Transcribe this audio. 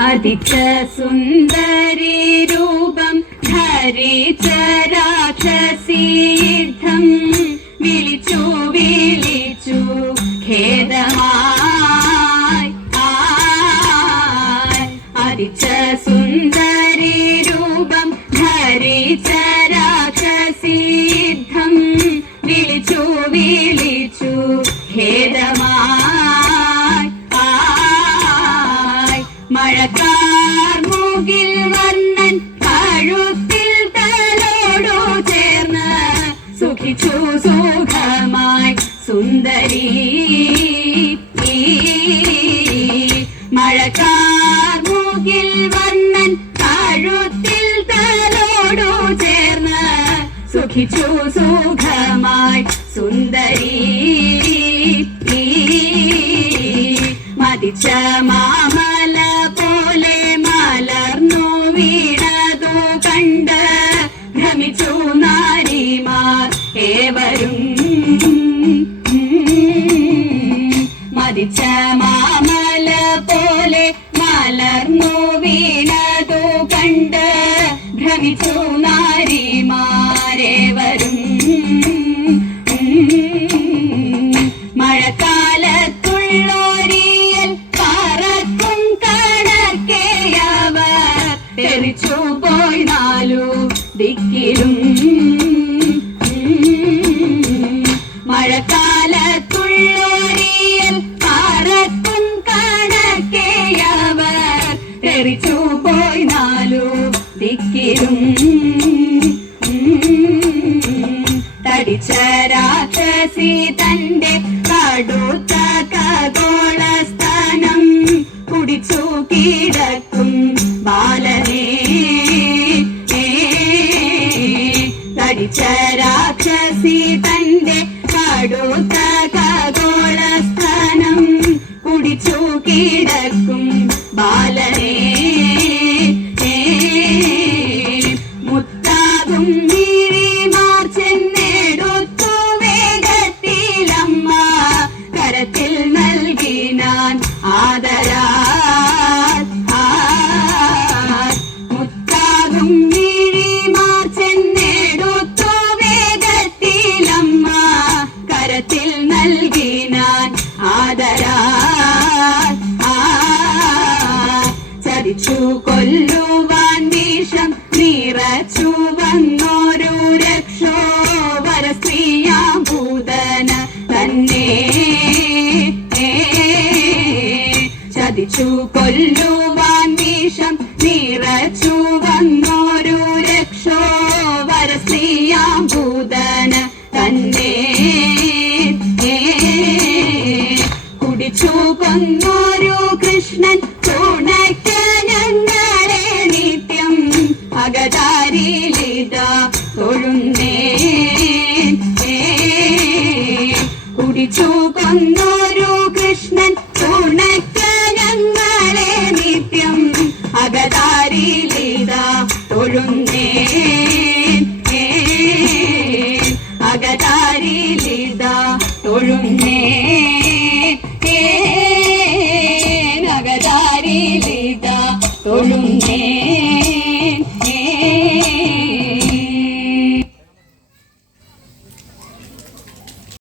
അതിച്ച സുന്ദരി രൂപം ധരിച്ച രാക്ഷസീർത്ഥം വിളിച്ചു വിളിച്ചു ഖേദമായി അതിച്ച സുന്ദരി രൂപം ധരിച്ച രാക്ഷസീർത്ഥം വിളിച്ചു വിളിച്ചു ഖേദമായി മഴക്കാർ മൂകിൽ വർണ്ണൻ കഴുത്തിൽ തലോടു ചേർന്ന് സുഖിച്ചു സുഖമായി സുന്ദരി മഴക്കാർ മൂകിൽ വർണ്ണൻ കഴുത്തിൽ തലോടു ചേർന്ന് സുഖിച്ചു സുഖമായി സുന്ദരി മതിച്ച മാമല പോലെ മലർന്നു വീണതു കണ്ട് ഭ്രമിച്ചു നാരിമാർ ഏവരും മതിച്ച മാമല പോലെ മലർന്നു വീണതു കണ്ട് ഭ്രമിച്ചു നാരിമാരേവരും മഴക്കാലത്തുള്ളോരിയൽ പറക്കും കണക്കെയവർ തെറിച്ചു പോയി നാലു ദിക്കിലും മഴക്കാലത്തുള്ളോരിയൽ പറക്കും കണക്കെയവർ തെറിച്ചു പോയി നാലു ദിക്കിലും തടിച്ച രാക്ഷസി തന്റെ കടുത്ത ഖഗോളസ്ഥാനം കുടിച്ചു കിടക്കും ബാലനെ തടിച്ച രാക്ഷസി തന്റെ കടുത്ത ഖഗോളസ്ഥാനം കുടിച്ചു കിടക്കും ബാലനെ മുത്താകും നീരിമാർ ചെന്നെടുത്തു വേഗത്തിലമ്മ കരത്തിൽ നൽകിനാൻ ആദരാൽ മുത്താകും നീരിമാർ ചെന്നെടുത്തു വേഗത്തിലമ്മ കരത്തിൽ നൽകിനാൻ ആദരാൽ ചതിച്ചു കൊല്ലുവാൻ വിഷം നിറച്ചു വന്നോരു രക്ഷോവര സ്ത്രീയാഭൂതന തന്നെ ചതിച്ചു കൊല്ലുവാൻ വിഷം നിറച്ചു വന്നോരു രക്ഷോവര സ്ത്രീയാഭൂതന തന്നെ കുടിച്ചു കൊന്നോരു കൃഷ്ണൻ തുണയ്ക്കനങ്ങളെ നിത്യം അകതാരിലിത തൊഴുന്നേ കുടിച്ചു കൊന്നോരു കൃഷ്ണൻ തുണയ്ക്കനങ്ങളെ നിത്യം അകതാരിലിത തൊഴുന്നേ അകതാരിലിത തൊഴുന്നേ